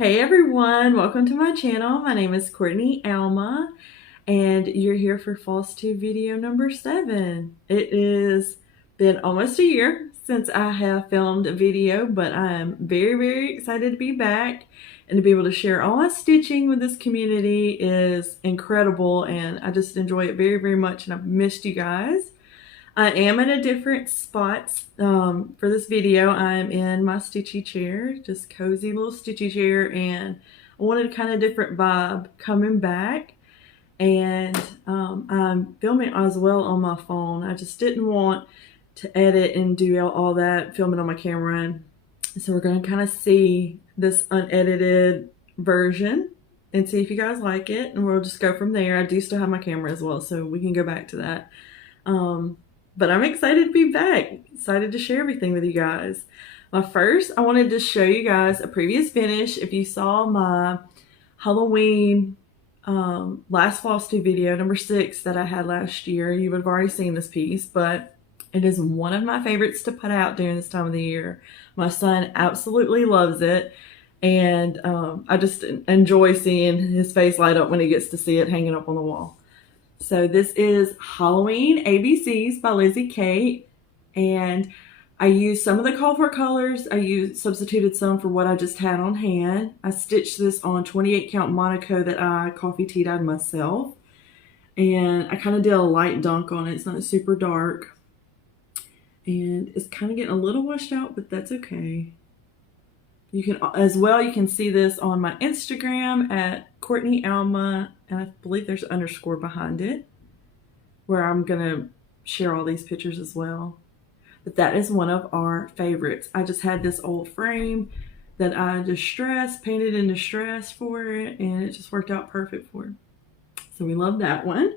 Hey everyone, welcome to my channel. My name is Courtney Alma and you're here for Flosstube video number 7. It has been almost a year since I have filmed a video, but I'm very excited to be back and to be able to share all my stitching with this community is incredible, and I just enjoy it very much, and I've missed you guys. I am in a different spot for this video. I'm in my stitchy chair, just cozy little stitchy chair, and I wanted a kind of different vibe coming back. And I'm filming as well on my phone. I just didn't want to edit and do all that filming on my camera. And so we're going to kind of see this unedited version and see if you guys like it, and we'll just go from there. I do still have my camera as well, so we can go back to that. But I'm excited to be back, excited to share everything with you guys. First, I wanted to show you guys a previous finish. If you saw my Halloween last Flosstube video, number 6, that I had last year, you would have already seen this piece, but it is one of my favorites to put out during this time of the year. My son absolutely loves it, and I just enjoy seeing his face light up when he gets to see it hanging up on the wall. So this is Halloween ABCs by Lizzie Kate, and I used some of the call for colors. I substituted some for what I just had on hand. I stitched this on 28 count Monaco that I coffee tea dyed myself, and I kind of did a light dunk on it. It's not super dark, and it's kind of getting a little washed out, but that's okay. You can see this on my Instagram at Courtney Alma, and I believe there's an underscore behind it where I'm gonna share all these pictures as well. But that is one of our favorites. I just had this old frame that I painted in distress for it, and it just worked out perfect for it. So we love that one.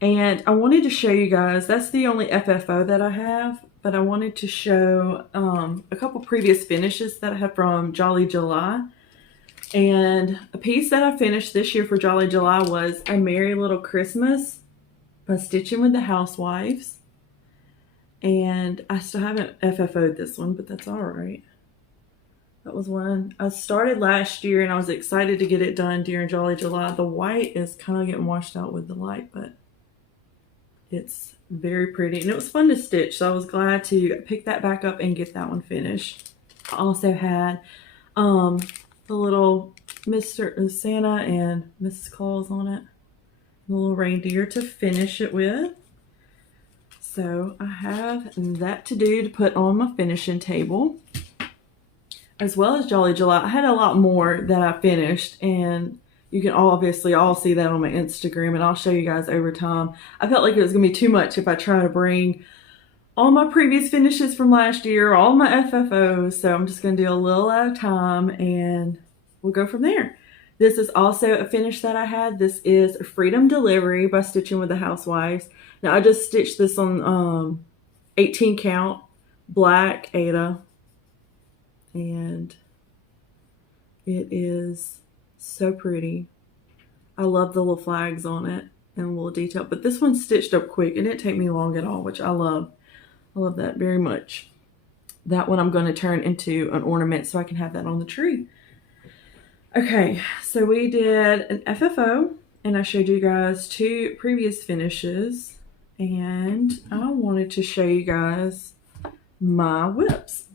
And I wanted to show you guys, that's the only FFO that I have, but I wanted to show a couple previous finishes that I had from Jolly July. And a piece that I finished this year for Jolly July was A Merry Little Christmas by Stitching with the Housewives. And I still haven't FFO'd this one, but that's all right. That was one I started last year, and I was excited to get it done during Jolly July. The white is kind of getting washed out with the light, but it's very pretty, and it was fun to stitch, so I was glad to pick that back up and get that one finished. I also had the little Mr. Santa and Mrs. Claus on it, the little reindeer to finish it with. So I have that to do to put on my finishing table, as well as Jolly July. I had a lot more that I finished, and you can obviously all see that on my Instagram, and I'll show you guys over time. I felt like it was going to be too much if I try to bring all my previous finishes from last year, all my FFOs, so I'm just going to do a little at a time, and we'll go from there. This is also a finish that I had. This is Freedom Delivery by Stitching with the Housewives. Now, I just stitched this on 18 count black Aida, and it is so pretty. I love the little flags on it and a little detail, but this one's stitched up quick. It didn't take me long at all, which I love. I love that very much. That one I'm going to turn into an ornament so I can have that on the tree. Okay, so we did an FFO, and I showed you guys 2 previous finishes, and I wanted to show you guys my whips.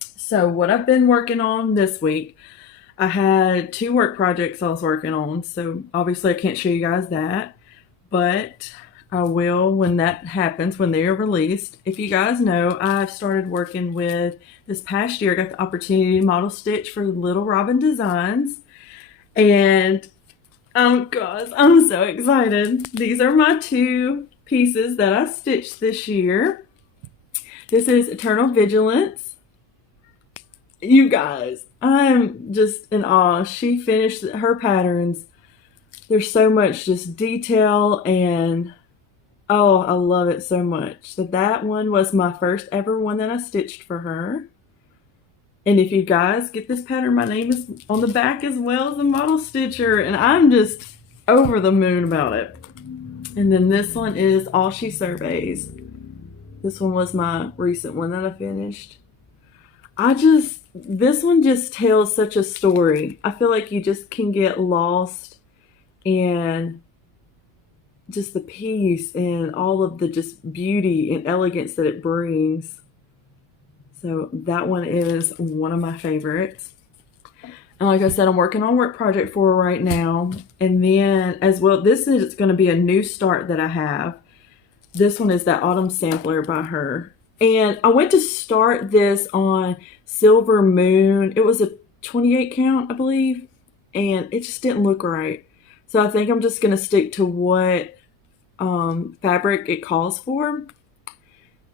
So what I've been working on this week, I had 2 work projects I was working on, so obviously I can't show you guys that, but I will when that happens, when they are released. If you guys know, I've started working with, this past year, I got the opportunity to model stitch for Little Robin Designs, and oh gosh, I'm so excited. These are my 2 pieces that I stitched this year. This is Eternal Vigilance. You guys, I'm just in awe. She finished her patterns. There's so much just detail, and oh, I love it so much. So that one was my first ever one that I stitched for her. And if you guys get this pattern, my name is on the back as well as the model stitcher, and I'm just over the moon about it. And then this one is All She Surveys. This one was my recent one that I finished. This one just tells such a story. I feel like you just can get lost in just the peace and all of the just beauty and elegance that it brings. So that one is one of my favorites. And like I said, I'm working on work project 4 right now. And then as well, this is going to be a new start that I have. This one is that Autumn Sampler by her. And I went to start this on Silver Moon. It was a 28 count, I believe. And it just didn't look right. So I think I'm just going to stick to what fabric it calls for.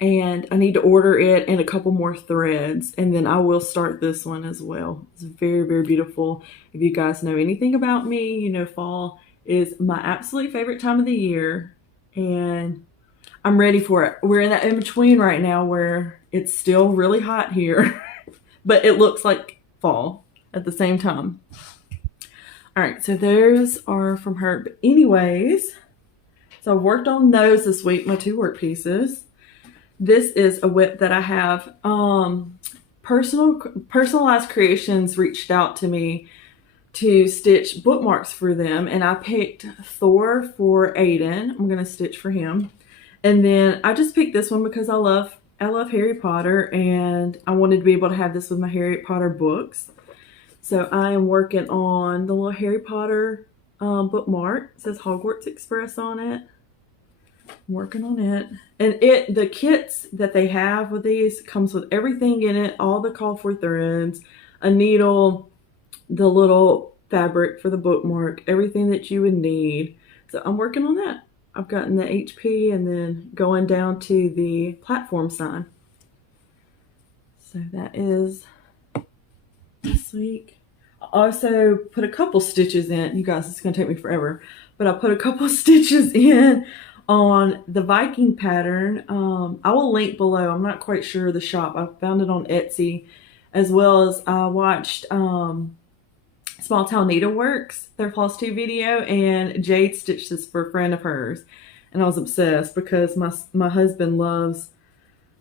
And I need to order it and a couple more threads, and then I will start this one as well. It's very, very beautiful. If you guys know anything about me, you know fall is my absolute favorite time of the year, and I'm ready for it. We're in that in-between right now where it's still really hot here, but it looks like fall at the same time. All right, so those are from her. But anyways, so I worked on those this week, my 2 work pieces. This is a whip that I have. Personalized Creations reached out to me to stitch bookmarks for them, and I picked Thor for Aiden. I'm gonna stitch for him, and then I just picked this one because I love Harry Potter, and I wanted to be able to have this with my Harry Potter books. So I am working on the little Harry Potter bookmark. It says Hogwarts Express on it. I'm working on it. And the kits that they have with these comes with everything in it, all the call for threads, a needle, the little fabric for the bookmark, everything that you would need. So I'm working on that. I've gotten the HP and then going down to the platform sign. So that is this week. I also put a couple stitches in. You guys, it's going to take me forever. But I put a couple stitches in on the Viking pattern. I will link below. I'm not quite sure the shop. I found it on Etsy, as well as I watched Small Town Needleworks, their Flosstube video, and Jade stitched this for a friend of hers. And I was obsessed because my husband loves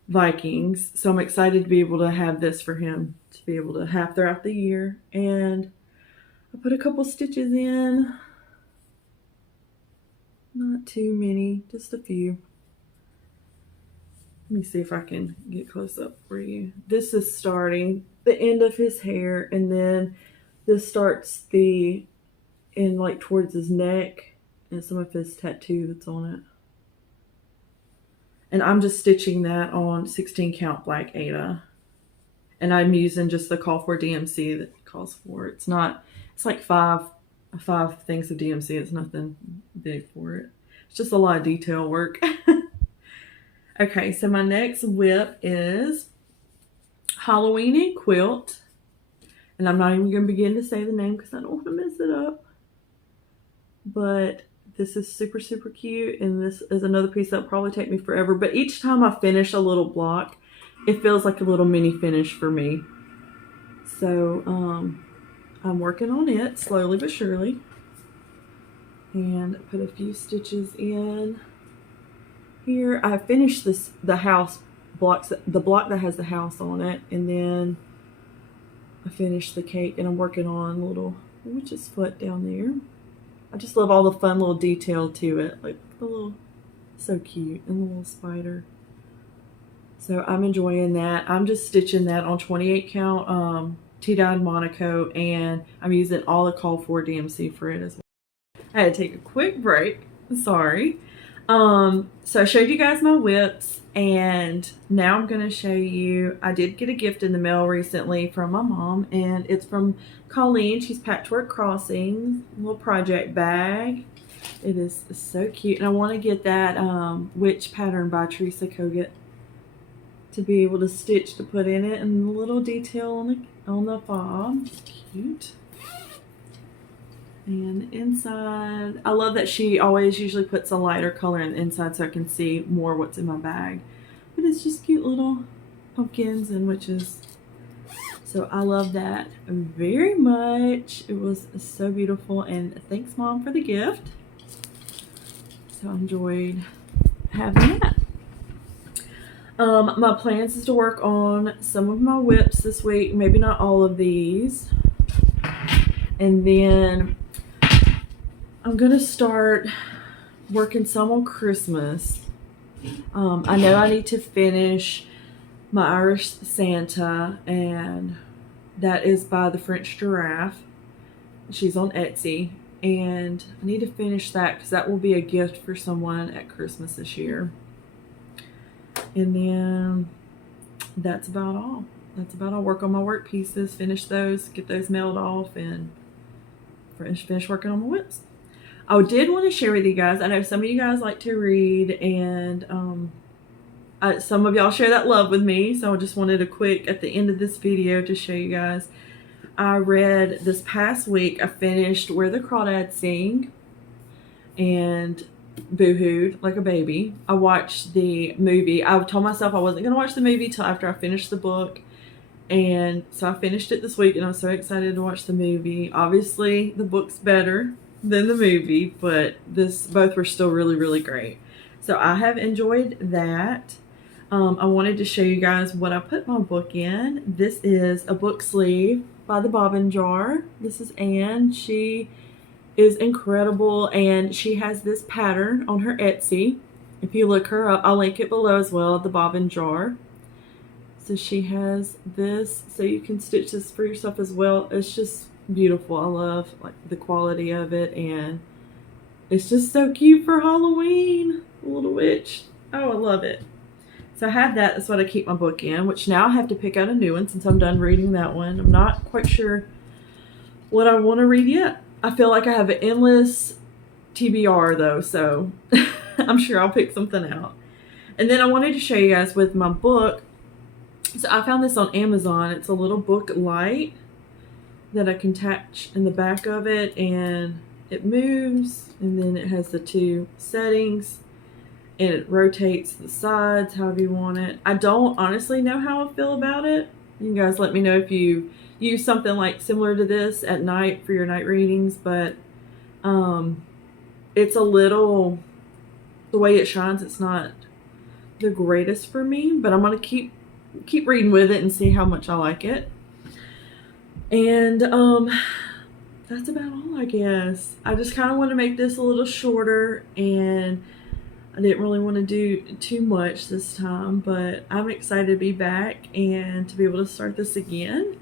Vikings. So I'm excited to be able to have this for him to be able to have throughout the year. And I put a couple stitches in. Not too many, just a few. Let me see if I can get close up for you. This is starting the end of his hair, and then this starts like towards his neck and some of his tattoo that's on it. And I'm just stitching that on 16 count black Aida. And I'm using just the call for DMC that calls for it. It's like five things of DMC. It's nothing big for it. It's just a lot of detail work. Okay, so my next whip is Halloween Quilt. And I'm not even going to begin to say the name because I don't want to mess it up. But this is super, super cute. And this is another piece that'll probably take me forever. But each time I finish a little block, it feels like a little mini finish for me. So I'm working on it slowly but surely. And put a few stitches in here. I finished the house blocks, the block that has the house on it, and then I finished the cake, and I'm working on a little witch's foot down there. I just love all the fun little detail to it, like the little, so cute, and the little spider. So I'm enjoying that. I'm just stitching that on 28 count tea-dyed Monaco, and I'm using all the call for DMC for it as well. I had to take a quick break. Sorry. So I showed you guys my whips, and now I'm going to show you, I did get a gift in the mail recently from my mom, and it's from Colleen. She's Patchwork Crossing, little project bag. It is so cute, and I want to get that witch pattern by Teresa Kogut to be able to stitch to put in it, and the little detail on the fob. It's cute. And inside, I love that she always usually puts a lighter color in the inside so I can see more what's in my bag. But it's just cute little pumpkins and witches. So I love that very much. It was so beautiful, and thanks, Mom, for the gift. So I enjoyed having that. My plans is to work on some of my whips this week, maybe not all of these. And then I'm going to start working some on Christmas. I know I need to finish my Irish Santa, and that is by the French Giraffe. She's on Etsy, and I need to finish that because that will be a gift for someone at Christmas this year. And then that's about all. Work on my work pieces, finish those, get those mailed off, and finish working on my whips. I did want to share with you guys, I know some of you guys like to read, and some of y'all share that love with me, so I just wanted a quick, at the end of this video, to show you guys. I read this past week, I finished Where the Crawdads Sing, and boohooed like a baby. I watched the movie. I told myself I wasn't going to watch the movie till after I finished the book, and so I finished it this week, and I'm so excited to watch the movie. Obviously, the book's better than the movie, but both were still really, really great. So I have enjoyed that. I wanted to show you guys what I put my book in. This is a book sleeve by the Bobbin Jar. This is Anne. She is incredible, and she has this pattern on her Etsy. If you look her up, I'll link it below as well, the Bobbin Jar. So she has this, so you can stitch this for yourself as well. It's just beautiful. I love like the quality of it, and it's just so cute for Halloween. The little witch. Oh, I love it. So I have that. That's what I keep my book in, which now I have to pick out a new one since I'm done reading that one. I'm not quite sure what I want to read yet. I feel like I have an endless TBR though, so I'm sure I'll pick something out. And then I wanted to show you guys with my book. So I found this on Amazon. It's a little book light that I can attach in the back of it, and it moves, and then it has the two settings, and it rotates the sides however you want it. I don't honestly know how I feel about it. You guys let me know if you use something like similar to this at night for your night readings, but it's a little, the way it shines, it's not the greatest for me, but I'm going to keep reading with it and see how much I like it. And that's about all, I guess. I just kind of want to make this a little shorter, and I didn't really want to do too much this time, but I'm excited to be back and to be able to start this again.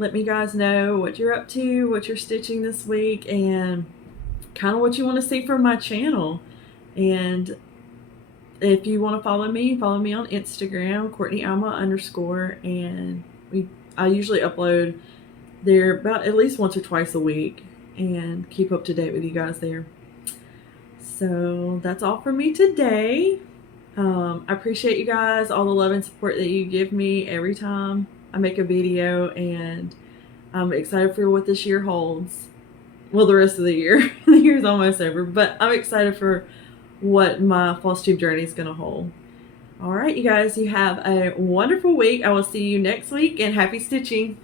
Let me guys know what you're up to, what you're stitching this week, and kind of what you want to see from my channel. And if you want to follow me on Instagram, CourtneyAlma_, and I usually upload there about at least once or twice a week and keep up to date with you guys there. So that's all from me today. I appreciate you guys, all the love and support that you give me every time I make a video, and I'm excited for what this year holds. Well, the rest of the year. The year's almost over, but I'm excited for what my Flosstube journey is going to hold. All right, you guys, you have a wonderful week. I will see you next week, and happy stitching.